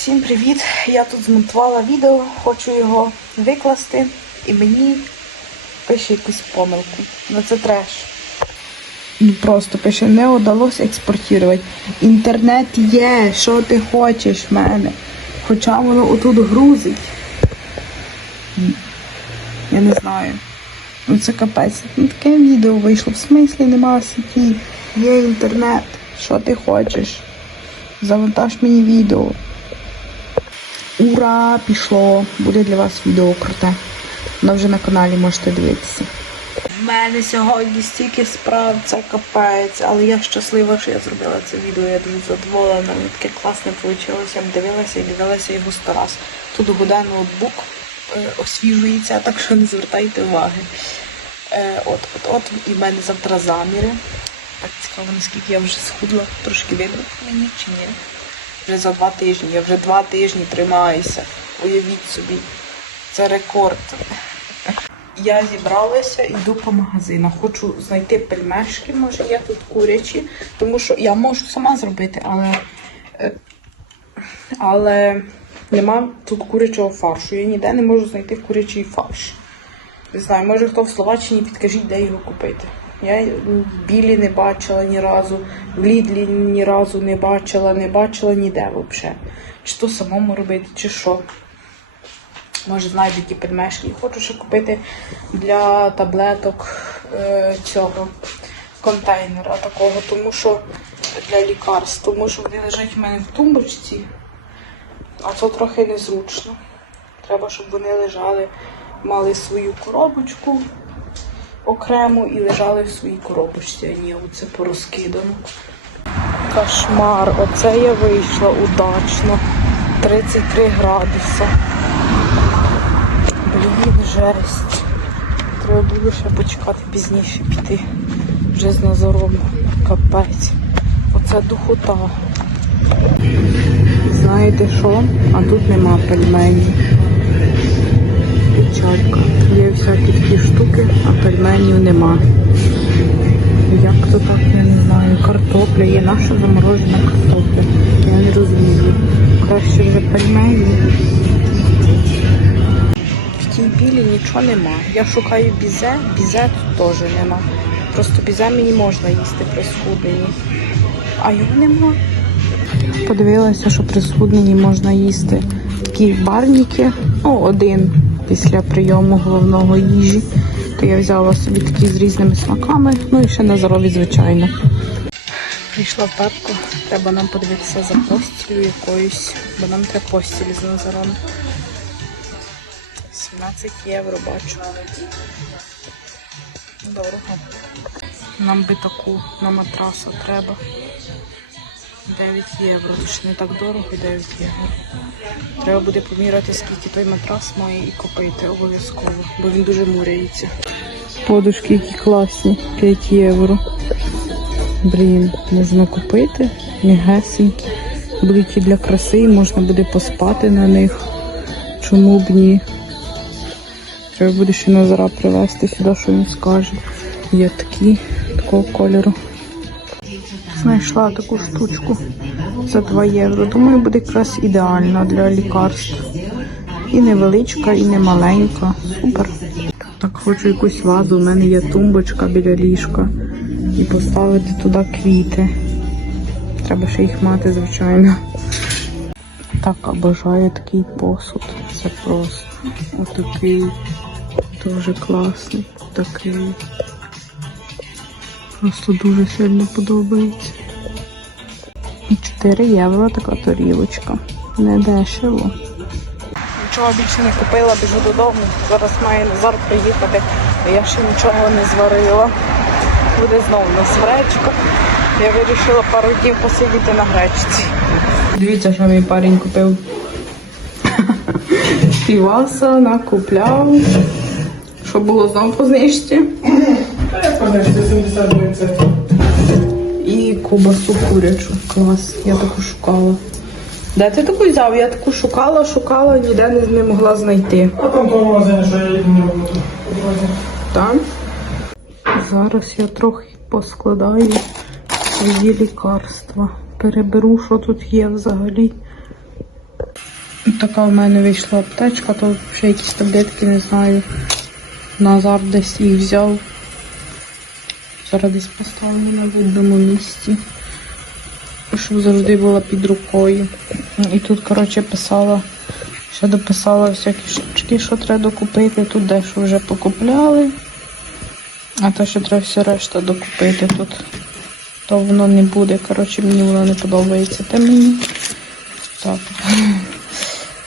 Всім привіт! Я тут змонтувала відео, хочу його викласти, і мені пише якусь помилку. Ну це треш. Ну просто пише, не удалося експортувати. Інтернет є, що ти хочеш в мене. Хоча воно отут грузить. Я не знаю. Ну це капець. Ну таке відео вийшло. В смислі нема сеті. Є інтернет. Що ти хочеш? Завантаж мені відео. Ура! Пішло! Буде для вас відео круте. Воно вже на каналі можете дивитися. В мене сьогодні стільки справ, це капець, але я щаслива, що я зробила це відео. Я дуже задоволена. Таке класне вийшло. Я б дивилася і дивилася його сто раз. Тут гуде ноутбук е, освіжується, так що не звертайте уваги. Е, от, от, от і в мене завтра заміри. Так цікаво, наскільки я вже схудла, трошки видно мені чи ні. Вже за два тижні. Я вже два тижні тримаюся. Уявіть собі, це рекорд. Я зібралася, йду по магазинах. Хочу знайти пельмешки, може є тут курячі, тому що я можу сама зробити, але, е, але нема тут курячого фаршу. Я ніде не можу знайти курячий фарш. Не знаю, може хто в Словаччині підкажіть, де його купити. Я білі не бачила ні разу, в Лідлі ні разу не бачила, не бачила ніде взагалі. Чи то самому робити, чи що. Може, знайду ті пельмешки. І Хочу ще купити для таблеток е, цього контейнера такого, тому що для лікарств, тому що вони лежать у мене в тумбочці, а це трохи незручно. Треба, щоб вони лежали, мали свою коробочку окремо і лежали в своїй коробочці, а ні, оце порозкидано. Кошмар, оце я вийшла удачно. 33 градуси. Блін, жесть. Треба було ще почекати пізніше піти. Вже з Назаром. Капець. Оце духота. Знаєте що? А тут нема пельменів. Печалька. Є всякі такі штуки, а пельменів нема. Як то так, я не знаю. Картопля є наша заморожена картопля. Я не розумію. Краще вже пельмені. В тій білі нічого нема. Я шукаю бізе, бізе тут теж нема. Просто бізе мені можна їсти при схудненні. А його нема. Подивилася, що при схудненні можна їсти такі барніки. Ну, один після прийому головного їжі. То я взяла собі такі з різними смаками. Ну і ще на здоров'я, звичайно. Прийшла в пепку. Треба нам подивитися за постілю якоюсь, бо нам треба постіль з Назаром. 17 євро бачу. Дорого. Нам би таку на матраса треба. 9 євро. Ж не так дорого, 9 євро. Треба буде поміряти, скільки той матрас має і купити обов'язково, бо він дуже муряється. Подушки які класні, 5 євро. Блін, можна купити. Мігесенькі. Будуть і для краси, і можна буде поспати на них. Чому б ні? Треба буде ще Назара привезти сюди, що він скаже. Є такі, такого кольору. Знайшла таку штучку за 2 євро. Думаю, буде якраз ідеально для лікарств. І невеличка, і не маленька. Супер. Так хочу якусь вазу. У мене є тумбочка біля ліжка. І поставити туди квіти. Треба ще їх мати, звичайно. Так обожаю такий посуд. Це просто отакий. Дуже класний. Такий. Просто дуже сильно подобається. І 4 євро така тарілочка. Не дешево. Нічого більше не купила, біжу додому. Зараз має Назар приїхати, а я ще нічого не зварила. Буде знову у нас гречка. Я вирішила пару днів посидіти на гречці. Дивіться, що мій парень купив. Піваса накупляв. Що було знову по знижці. І кубасу курячу. Клас. Я таку шукала. Де ти таку взяв? Я таку шукала, шукала, ніде не, не могла знайти. А там того магазину, що я не. Так? Зараз я трохи поскладаю свої лікарства. Переберу, що тут є взагалі. Така в мене вийшла аптечка, то ще якісь таблетки, не знаю. Назар десь їх взяв. Зараз десь поставлю на видному місці. Щоб завжди була під рукою. І тут, коротше, писала, ще дописала всякі штучки, що треба докупити. Тут дещо вже покупляли. А то ще треба все решта докупити тут. То воно не буде. Коротше, мені воно не подобається. Та мені. Так.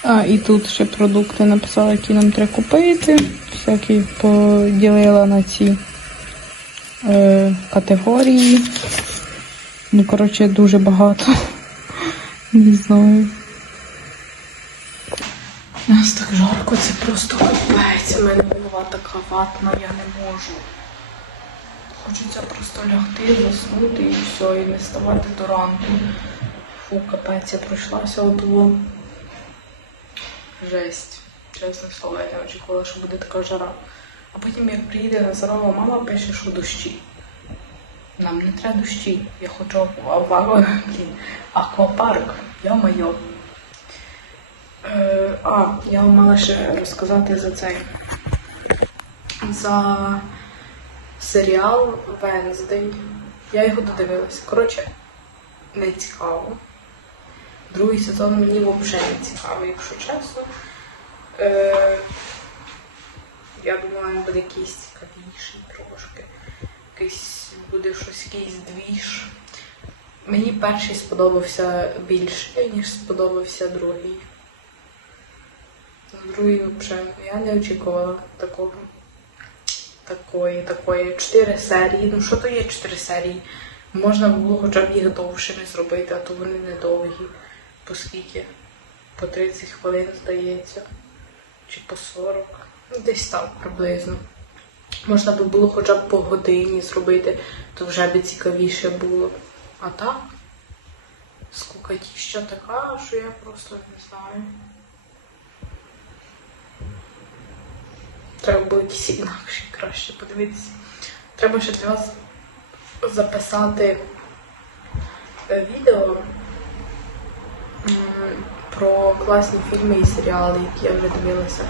А, і тут ще продукти написала, які нам треба купити. Всякі поділила на ці е, категорії. Ну, коротше, дуже багато. Не знаю. У нас так жарко, це просто капець. У мене голова така ватна, я не можу. Хочеться просто лягти, заснути і все, і не вставати до ранку. Фу, капець, я пройшлася було жесть. Чесне слово, я не очікувала, що буде така жара. А потім, як приїде Назарова мама, пише, що дощі. Нам не треба дощі. Я хочу блін, аквапарк. Йо-моє. Е, а, я вам мала ще розказати за цей. За серіал Венздей. Я його додивилася. Коротше, не цікаво. Другий сезон мені взагалі не цікавий, якщо чесно. Е, я він буде якийсь цікавіший трошки. Якийсь буде щось якийсь двіж. Мені перший сподобався більше, ніж сподобався другий. Другий взагалі я не очікувала такого. Такої, такої. Чотири серії. Ну що то є чотири серії? Можна було хоча б їх довшими зробити, а то вони недовгі. По скільки? По 30 хвилин, здається. Чи по 40. Ну, десь так приблизно. Можна би було хоча б по годині зробити, то вже би цікавіше було. А так? Скукатіща така, що я просто не знаю. Треба було якісь інакші краще подивитися. Треба ще для вас записати е, відео про класні фільми і серіали, які я вже дивилася.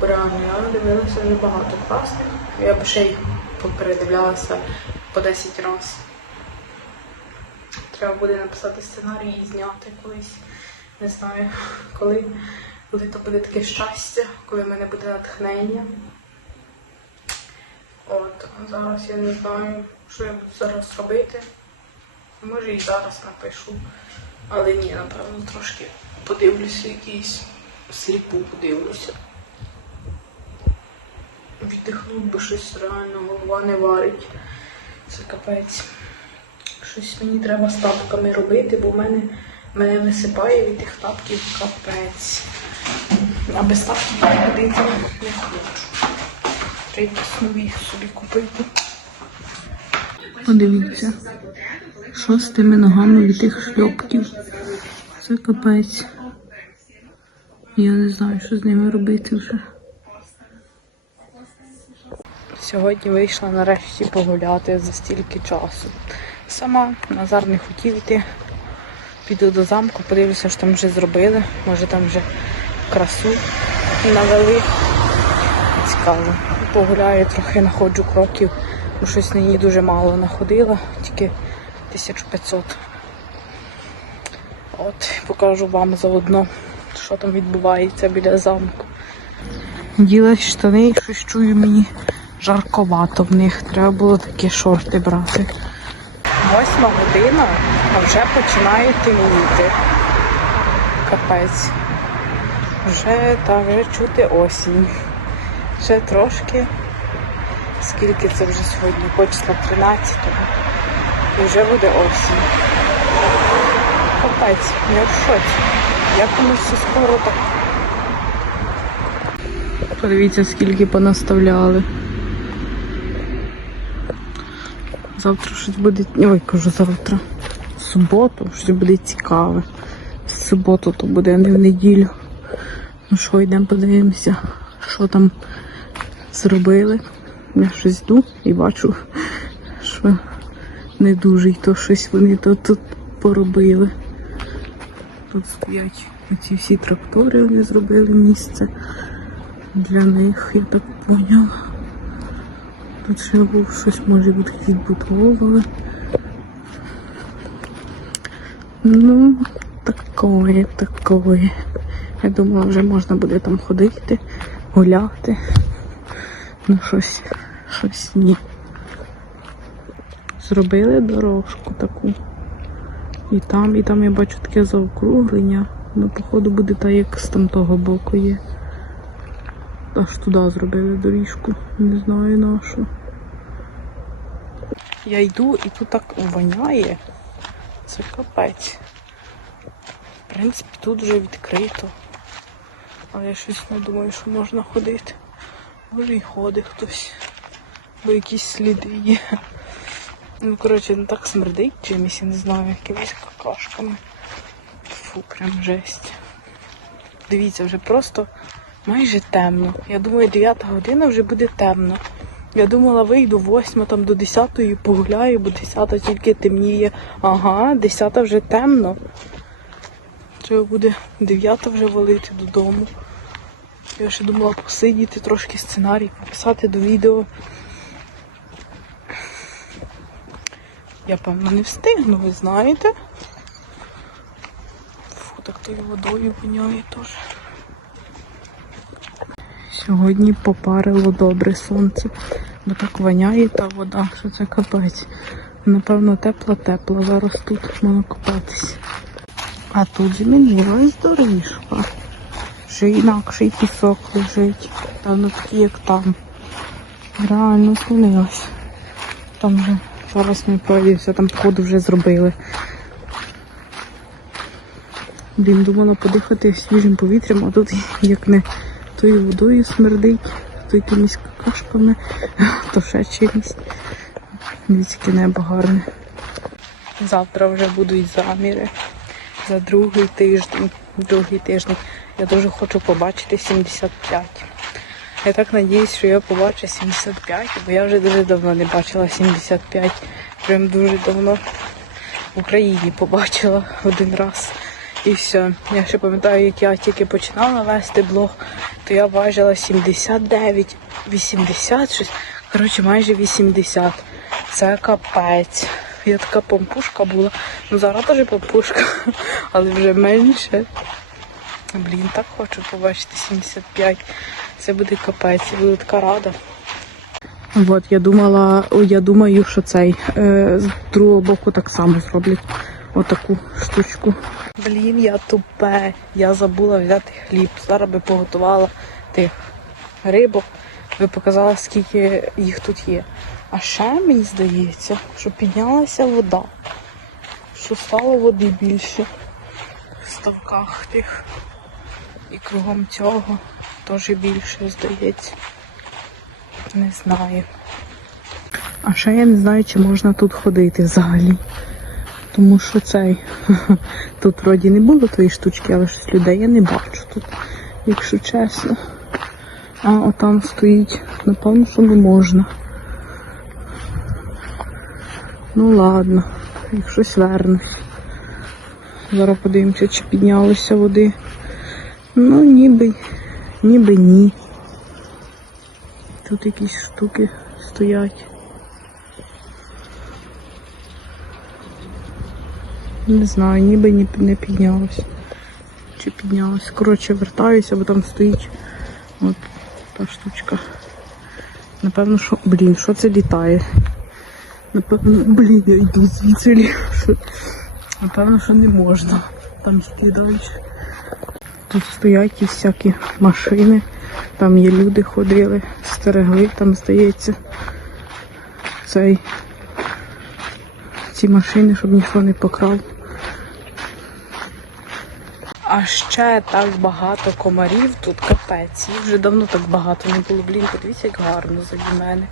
Реально дивилася вже багато класних. Я б ще їх попередивлялася по 10 разів. Треба буде написати сценарій і зняти колись. Не знаю, коли, коли то буде таке щастя, коли в мене буде натхнення. От, зараз я не знаю, що я буду зараз робити. Може і зараз напишу. Але ні, напевно, трошки подивлюся якийсь сліпу подивлюся. Віддихнуть, бо щось реально голова не варить. Це капець. Щось мені треба з тапками робити, бо в мене мене висипає від тих тапків капець. А без тапків я ходити не хочу. Треба якісь нові собі купити. Подивіться, що з тими ногами від тих шльопків. Це капець. Я не знаю, що з ними робити вже. Сьогодні вийшла нарешті погуляти за стільки часу. Сама Назар не хотів йти. Піду до замку, подивлюся, що там вже зробили. Може там вже красу навели. Цікаво. Погуляю трохи, находжу кроків, бо щось на ній дуже мало находила, тільки 1500. От, покажу вам заодно, що там відбувається біля замку. Діла штани щось чую мені жарковато в них. Треба було такі шорти брати. Восьма година, а вже починає темніти. Капець. Вже та вже чути осінь. Ще трошки. Скільки це вже сьогодні? По числа 13-го. І вже буде осінь. Капець, я в шоці. Як воно все скоро так. Подивіться, скільки понаставляли. Завтра щось буде. Ой, кажу завтра. В суботу щось буде цікаве. В суботу то буде, а не в неділю. Ну що, йдемо подивимося, що там зробили. Я щось йду і бачу, що не дуже й то щось вони тут, тут поробили. Тут стоять Оці всі трактори вони зробили місце для них, я так поняла. Тут щось, може відбудовували. Ну, такое, такое. Я думала, вже можна буде там ходити, гуляти. Ну щось, щось ні. Зробили дорожку таку. І там, і там я бачу таке заокруглення. Ну, походу, буде так, як з там того боку є. Аж туди зробили доріжку. Не знаю на що. Я йду і тут так воняє. Це капець. В принципі, тут вже відкрито. Але я щось не думаю, що можна ходити. Може і ходить хтось. Бо якісь сліди є. Ну, коротше, не так смердить чимось, я не знаю, якимись какашками. Фу, прям жесть. Дивіться, вже просто майже темно. Я думаю, 9 година вже буде темно. Я думала, вийду 8 там до 10 погуляю, бо 10 тільки темніє. Ага, 10 вже темно. Треба буде 9 вже валити додому. Я ще думала посидіти, трошки сценарій, пописати до відео. Я певно не встигну, ви знаєте. Фу, так тою водою воняє теж. Сьогодні попарило добре сонце, бо так воняє та вода, що це капець. Напевно, тепла-тепла. Зараз тут можна купатись. А тут змінилась доріжка. Ще інакший пісок лежить. Певно, такий, як там. Реально змінилось. Там вже зараз ми пройдемося, там походу вже зробили. Блін, думала подихати свіжим повітрям, а тут як не тою водою смердить, то якимись какашками, то ще чимось. Яке небо гарне. Завтра вже будуть заміри. За другий тиждень. Другий тиждень. Я дуже хочу побачити 75. Я так надіюсь, що я побачу 75, бо я вже дуже давно не бачила 75. Прям дуже давно в Україні побачила один раз. І все. Я ще пам'ятаю, як я тільки починала вести блог, то я важила 79, 80 щось. Коротше, майже 80. Це капець. Я така помпушка була. Ну зараз теж помпушка, але вже менше. Блін, так хочу побачити 75. Це буде капець, я буду така рада. От, я думала, я думаю, що цей е, з другого боку так само зроблять отаку штучку. Блін, я тупе. Я забула взяти хліб. Зараз би поготувала тих рибок, би показала, скільки їх тут є. А ще мені здається, що піднялася вода, що стало води більше в ставках тих. І кругом цього теж більше здається. Не знаю. А ще я не знаю, чи можна тут ходити взагалі. Тому що цей тут вроді не було тої штучки, але щось людей я не бачу тут, якщо чесно. А отам стоїть, напевно, що не можна. Ну ладно, якщось вернусь. Зараз подивимося, чи піднялися води. Ну, ніби, ніби ні. Тут якісь штуки стоять. Не знаю, ніби ні, не піднялось. Чи піднялось. Коротше, вертаюся, бо там стоїть от та штучка. Напевно, що... Блін, що це літає? Напевно, блін, я йду звідси. Напевно, що не можна. Там тільки. Тут стоять і всякі машини. Там є люди ходили, стерегли, там здається. Цей ці машини, щоб ніхто не покрав. А ще так багато комарів тут капець. Їх вже давно так багато не було. Блін, подивіться, як гарно заді мене.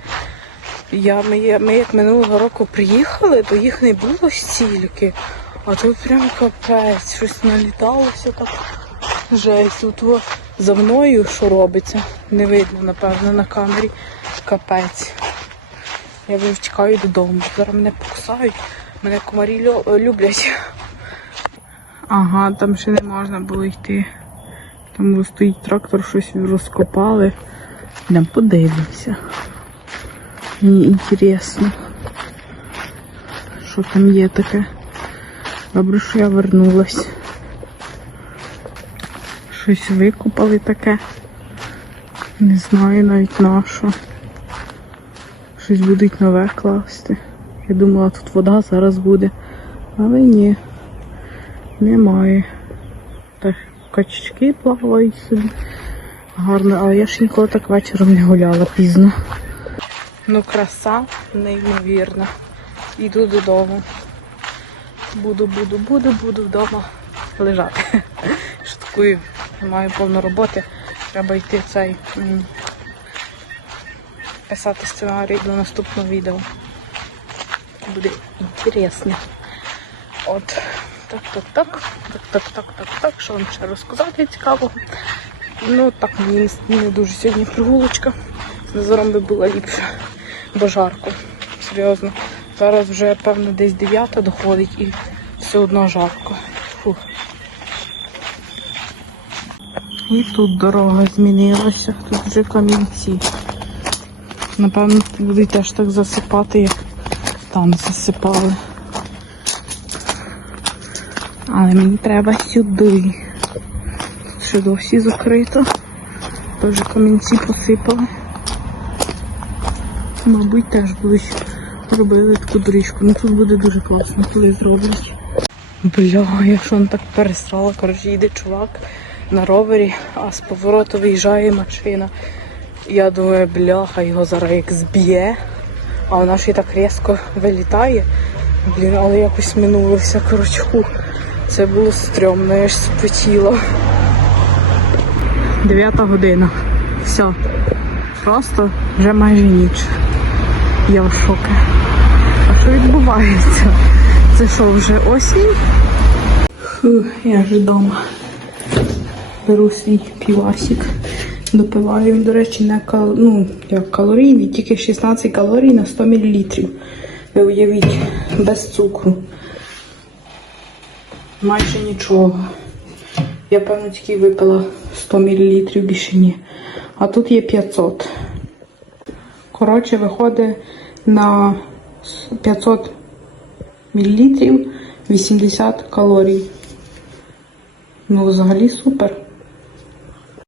Я, ми, ми як минулого року приїхали, то їх не було стільки. А тут прям капець, щось наліталося так. Жесть. Тут во, за мною що робиться. Не видно, напевно, на камері. Капець. Я вже втікаю додому. Зараз мене покусають. Мене комарі люблять. Ага, там ще не можна було йти. Там стоїть трактор, щось розкопали. Йдемо подивимося. Мені інтересно, що там є таке. Добре, що я вернулась. Щось викопали таке. Не знаю навіть на що. Щось будуть нове класти. Я думала, тут вода зараз буде. Але ні. Немає. Так, качечки плавають собі. Гарно, але я ж ніколи так вечором не гуляла пізно. Ну, краса неймовірна. Іду додому. Буду, буду, буду, буду вдома лежати. Шуткую, маю повно роботи. Треба йти цей писати сценарій до наступного відео. Буде інтересно. От. Так, так, так, так, так, так, так, так. Що вам ще розказати цікавого? Ну так, мені не дуже сьогодні прогулочка. З би була ліпше, бо жарко. Серйозно. Зараз вже, певно, десь 9 доходить і все одно жарко. Фух. І тут дорога змінилася, тут вже камінці. Напевно, будуть теж так засипати, як там засипали. Але мені треба сюди. Тут ще досі закрито. Теж камінці посипали. Мабуть, теж будуть робили таку доріжку. Ну тут буде дуже класно, коли зроблять. Бля, я ж он так пересрала. Коротше, їде чувак на ровері, а з повороту виїжджає машина. Я думаю, бляха, його зараз як зб'є, а вона ж і так різко вилітає. Блін, але якось минулося, коротше. Це було стрьомно, я ж спотіла. Дев'ята година. Все. Просто вже майже ніч. Я в шокі. А що відбувається? Це що, вже осінь? Фу, я вже вдома. Беру свій півасик. Допиваю, до речі, не кал... ну, як калорійний, тільки 16 калорій на 100 мл. Ви уявіть, без цукру. Майже нічого. Я, певно, тільки випила 100 мл, більше ні. А тут є 500. Коротше, виходить на 500 мл 80 калорій. Ну, взагалі супер.